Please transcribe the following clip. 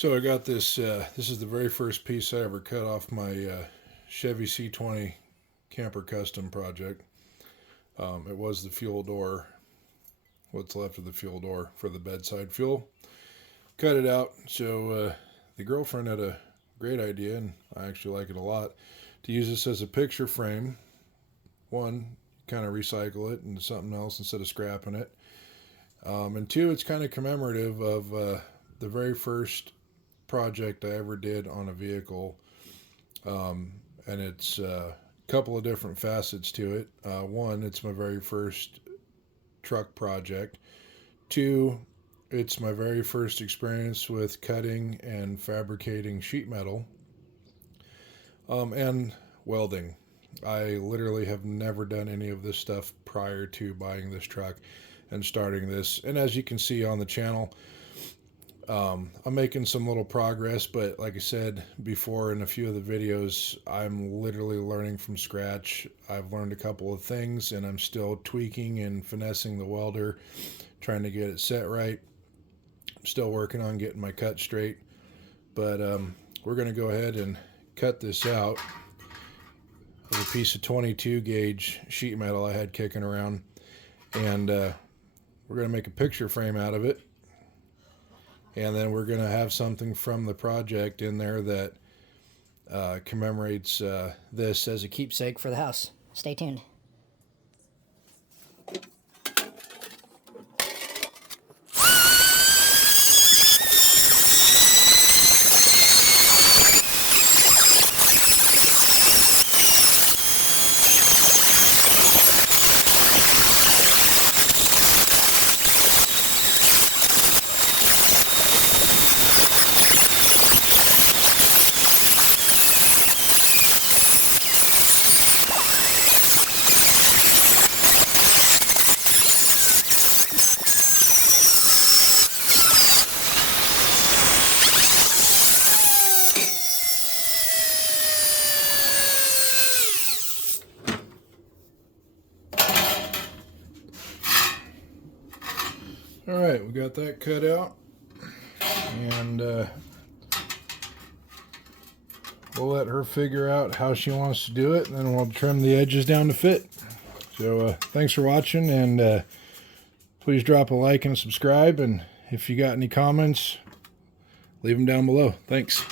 So I got this, this is the very first piece I ever cut off my Chevy C20 Camper Custom project. It was the fuel door, what's left of the fuel door for the bedside fuel. Cut it out, so the girlfriend had a great idea, and I actually like it a lot, to use this as a picture frame. One, kind of recycle it into something else instead of scrapping it. And two, it's kind of commemorative of the very first project I ever did on a vehicle, and it's a couple of different facets to it. One, it's my very first truck project. Two, it's my very first experience with cutting and fabricating sheet metal, and welding. I literally have never done any of this stuff prior to buying this truck and starting this. And as you can see on the channel, I'm making some little progress, but like I said before in a few of the videos, I'm literally learning from scratch. I've learned a couple of things, and I'm still tweaking and finessing the welder, trying to get it set right. I'm still working on getting my cut straight, but we're going to go ahead and cut this out with a piece of 22 gauge sheet metal I had kicking around, and we're going to make a picture frame out of it. And then we're going to have something from the project in there that commemorates this as a keepsake for the house. Stay tuned. Alright, we got that cut out, and we'll let her figure out how she wants to do it, and then we'll trim the edges down to fit. So thanks for watching, and please drop a like and subscribe, and if you got any comments, leave them down below. Thanks.